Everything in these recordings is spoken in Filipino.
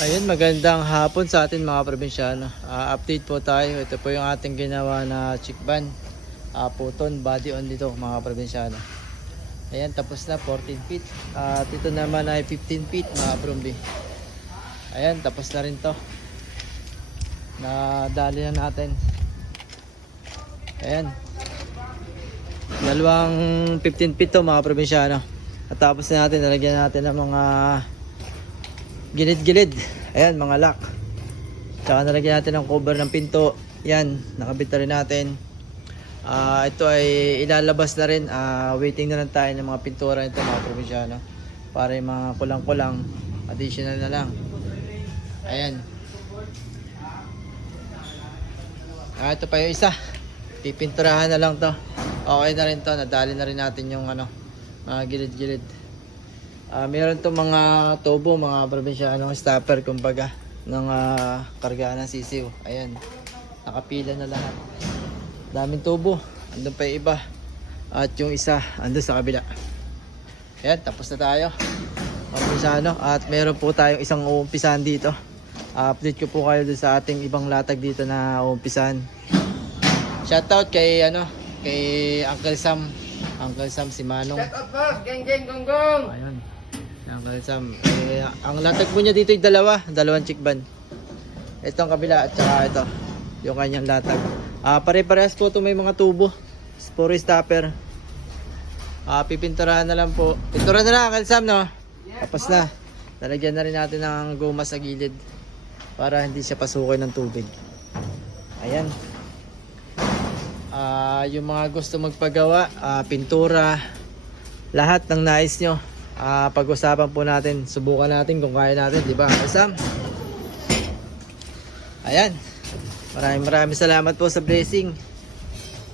Ayun, magandang hapon sa atin mga probinsyano. Update po tayo. Ito po yung ating ginawa na chick van. Puton, body on dito mga probinsyano. Ayan, tapos na 14 feet. At ito naman ay 15 feet mga brumbi. Ayan, tapos na rin to. Nadali na natin. Ayan. Dalawang 15 feet to mga probinsyano. At tapos na natin, nalagyan natin ng mga gilid-gilid. Ayan, mga lock. Tsaka nalagyan natin ng cover ng pinto. Yan, nakabit na rin natin. Ito ay ilalabas na rin. Waiting na lang tayo ng mga pintura nito mga probinsyano. Para yung mga kulang-kulang, additional na lang. Ayan. Ito pa yung isa. Pipinturahan na lang to. Okay na rin to. Nadali na rin natin yung mga gilid-gilid. Meron to mga tubo, mga probinsyano, stopper kumbaga ng kargaan ng sisiw. Ayan, nakapila na lahat. Daming tubo, andun pa yung iba. At yung isa andun sa kabila. Ayan, tapos na tayo mga probinsyano. At meron po tayong isang uumpisahan dito. Update ko po kayo dun sa ating ibang latag dito na uumpisahan. Shoutout kay kay Uncle Sam. Uncle Sam si Manong. Shoutout boss, geng geng gong gong. Ayun. Uncle Sam. Ang latag po niya dito ay dalawang chick van. Ito ang kabila at saka ito. Yung kanyang latag. Pare-parehas po ito, may mga tubo. Puro stopper. Pipinturahan na lang po. Pintura na lang Uncle Sam, no? Tapos na. Lalagyan na rin natin ng goma sa gilid para hindi siya pasukin ng tubig. Ayan. Yung mga gusto magpagawa, pintura, lahat ng nais nyo, pag-usapan po natin, subukan natin kung kaya natin, di ba? Sam? Ayan. Maraming salamat po sa blessing.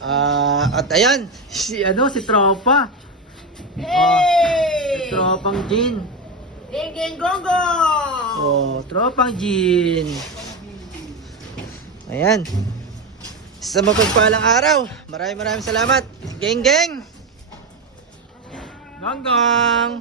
At ayan, si Tropa. Si Tropang Jean. Geng geng gong gong. Tropang Jean. Ayan. Sa mapagpalang araw, maraming salamat. Geng geng. Gong gong.